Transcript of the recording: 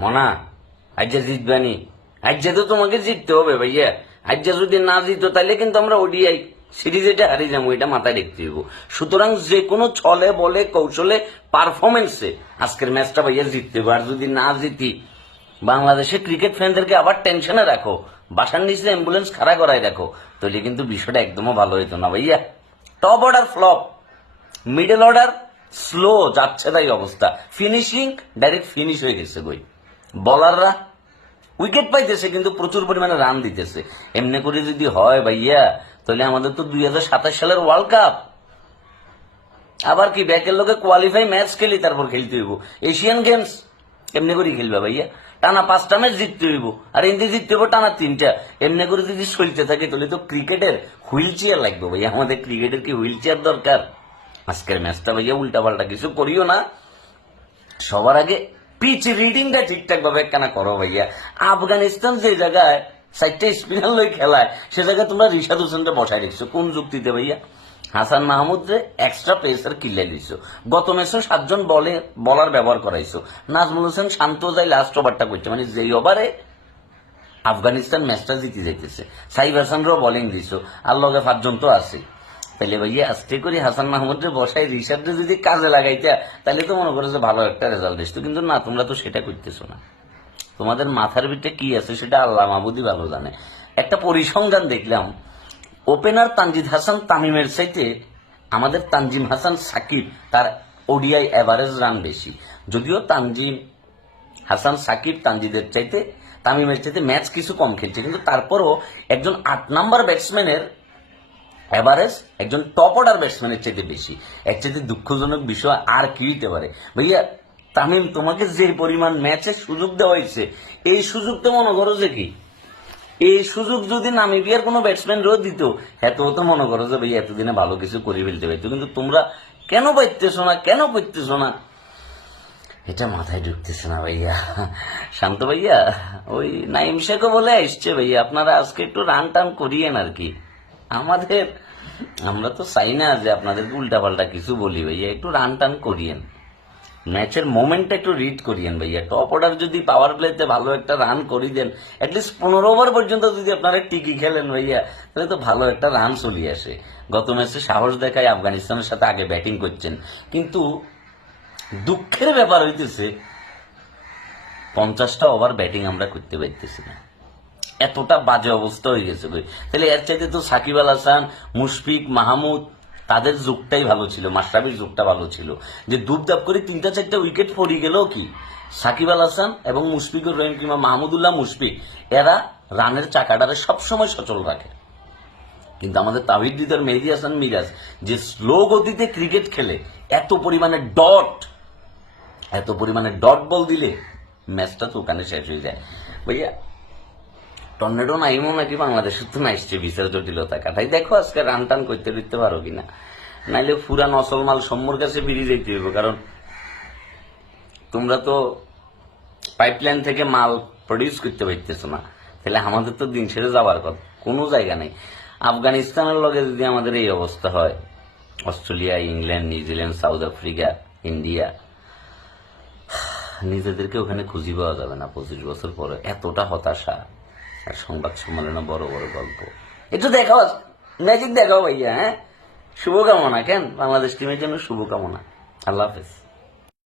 মনা আজ্জা জিতবানি, আজ্জা তো তোমাকে জিততে হবে ভাইয়া। আজ্জা যদি না জিতো তাহলে কিন্তু আমরা ওডিআই সিরিজ এটা হারিয়ে যাবো, এটা মাথায় দেখতে হইব। সুতরাং যে কোনো ছলে বলে কৌশলে পারফরমেন্সে আজকের ম্যাচটা ভাইয়া জিততে হবে। আর যদি না জিতি বাংলাদেশের ক্রিকেট ফ্যানদেরকে আবার টেনশনে রাখো, বাসার নিচে অ্যাম্বুলেন্স খাড়া করায় রাখো, তাহলে কিন্তু বিষয়টা একদমও ভালো হইতো না ভাইয়া। Top order flop, middle order slow যাচ্ছে তাই অবস্থা, ফিনিশিং ডাইরেক্ট ফিনিশ হয়ে গেছে গই। বলাররা উইকেট পাইতেছে কিন্তু প্রচুর পরিমাণে রান দিতেছে। এমনি করে যদি হয় ভাইয়া তাহলে আমাদের তো 2027 সালের ওয়ার্ল্ড কাপ, আবার কি ব্যাকের লোকে কোয়ালিফাই ম্যাচ খেলি তারপর খেলতে হইব। এশিয়ান গেমস এমনি করে খেলবা ভাইয়া, টানা 5টা ম্যাচ জিততে হইব, আর এমনি জিততে হইব টানা 3টা। এমনি করে যদি চলতে থাকে তাহলে তো ক্রিকেটের হুইল চেয়ার লাগবে ভাইয়া। আমাদের ক্রিকেটের কি হুইল চেয়ার দরকার? আজকের ম্যাচটা ভাইয়া উল্টাপাল্টা কিছু করিও না। সবার আগে পিচ রিডিংটা ঠিকঠাক ভাবে কেনা করো ভাইয়া। আফগানিস্তান যে জায়গায় 4টা স্পিনার লই খেলায় সে জায়গায় তোমরা রিশাদ হোসেনকে বসাই রেখছো কোন যুক্তিতে ভাইয়া? হাসান মাহমুদরে এক্সট্রা পেসার কিল্লাই দিছো। গত ম্যাচে 7জন বলার ব্যবহার করাইছো। নাজমুল হোসেন শান্ত যাই লাস্ট ওভারটা করছে, মানে যেই ওভারে আফগানিস্তান ম্যাচটা জিতে যাইতেছে। সাইফ হাসানরাও বোলিং দিছো, আর লগে 5জন তো আছে। তাহলে ভাইয়া আস্তে করে হাসান মাহমুদরে বসাই রিশাদরে যদি কাজে লাগাইতা তাহলে তো মনে করো যে ভালো একটা রেজাল্ট দিচ্ছ, কিন্তু না, তোমরা তো সেটা করতেছো না। তোমাদের মাথার ভিতরে কি আছে সেটা আল্লাহ মাহবুদই ভালো জানে। একটা পরিসংখ্যান দেখলাম, ওপেনার তানজিদ হাসান তামিমের চাইতে আমাদের তানজিম হাসান সাকিব তার ওডিআই এভারেজ রান বেশি। যদিও তানজিম হাসান সাকিব তানজিদের চাইতে তামিমের চাইতে ম্যাচ কিছু কম খেলছে, কিন্তু তারপরও একজন 8 নাম্বার ব্যাটসম্যানের এভারেজ একজন টপ অর্ডার ব্যাটসম্যানের চাইতে বেশি। এর চাইতে দুঃখজনক বিষয় আর কি হইতে পারে ভাইয়া? তামিম, তোমাকে যে পরিমাণ ম্যাচে সুযোগ দেওয়া হয়েছে, এই সুযোগটা মনে করো যে কি, এই সুযোগ যদি নামিবিয়ার কোনো ব্যাটসম্যান রোজ দিত, এত তো মনে করো যে ভাই এতদিনে ভালো কিছু করে ফেলতে পারতো। কিন্তু তোমরা কেন পাইতেছো না, কেন করতেছো না, এটা মাথায় ঢুকতেছে না ভাইয়া। শান্ত ভাইয়া ওই নাইম শেখও বলে আসছে ভাইয়া আপনারা আজকে একটু রান টান করিয়েন আর কি। আমাদের আমরা তো চাই না যে আপনাদেরকে উল্টাপাল্টা কিছু বলি ভাইয়া, একটু রান টান করিয়েন, ম্যাচের মোমেন্টটা একটু রিড করিয়েন ভাইয়া। টপ অর্ডার যদি পাওয়ার প্লেতে ভালো একটা রান করি দেন, অ্যাটলিস্ট 15 ওভার পর্যন্ত যদি আপনারা টিকি খেলেন ভাইয়া, তাহলে তো ভালো একটা রান চলে আসে। গত ম্যাচে সাহস দেখায় আফগানিস্তানের সাথে আগে ব্যাটিং করছেন, কিন্তু দুঃখের ব্যাপার হইতেছে 50টা ওভার ব্যাটিং আমরা করতে পারতেছি না, এতটা বাজে অবস্থা হয়ে গেছে। তাহলে এর চাইতে তো সাকিব আল হাসান, মুশফিক, মাহমুদ তাদের যুগটাই ভালো ছিল, মাশরাফির যুগটা ভালো ছিল, যে দুপদাপ করে 3টা-4টা উইকেট পড়ে গেলেও কি সাকিব আল হাসান এবং মুশফিকুর রহিম কিংবা মাহমুদুল্লাহ মুশফিক এরা রানের চাকাটারে সবসময় সচল রাখে। কিন্তু আমাদের তাওহিদ হৃদয়, মেহেদী হাসান মিরাজ যে স্লো গতিতে ক্রিকেট খেলে, এত পরিমাণে ডট বল দিলে ম্যাচটা তো ওখানে শেষ হয়ে যায় ভাইয়া। টর্নেডো নাইমও নাকি বাংলাদেশের তো নাইসছে বিচার জটিলতা কাটাই। দেখো আজকে রান টান করতে পারো কিনা, নাইলে পুরান অসল মাল সম্মুর কাছে বেরিয়ে যেতে হবে। কারণ তোমরা তো পাইপলাইন থেকে মাল প্রডিউস করতে পারতেছো না, তাহলে আমাদের তো দিন ছেড়ে যাওয়ার কথা, কোনো জায়গা নেই। আফগানিস্তানের লগে যদি আমাদের এই অবস্থা হয়, Australia, England, New Zealand, south Africa, India, নিজেদেরকে ওখানে খুঁজে পাওয়া যাবে না 25 বছর পরে। এতটা হতাশা, আর সংবাদ সম্মেলনে বড় বড় গল্প। একটু দেখাও, ম্যাজিক দেখাও ভাইয়া। হ্যাঁ, শুভকামনা। কেন বাংলাদেশ টিমের জন্য শুভকামনা। আল্লাহ হাফেজ।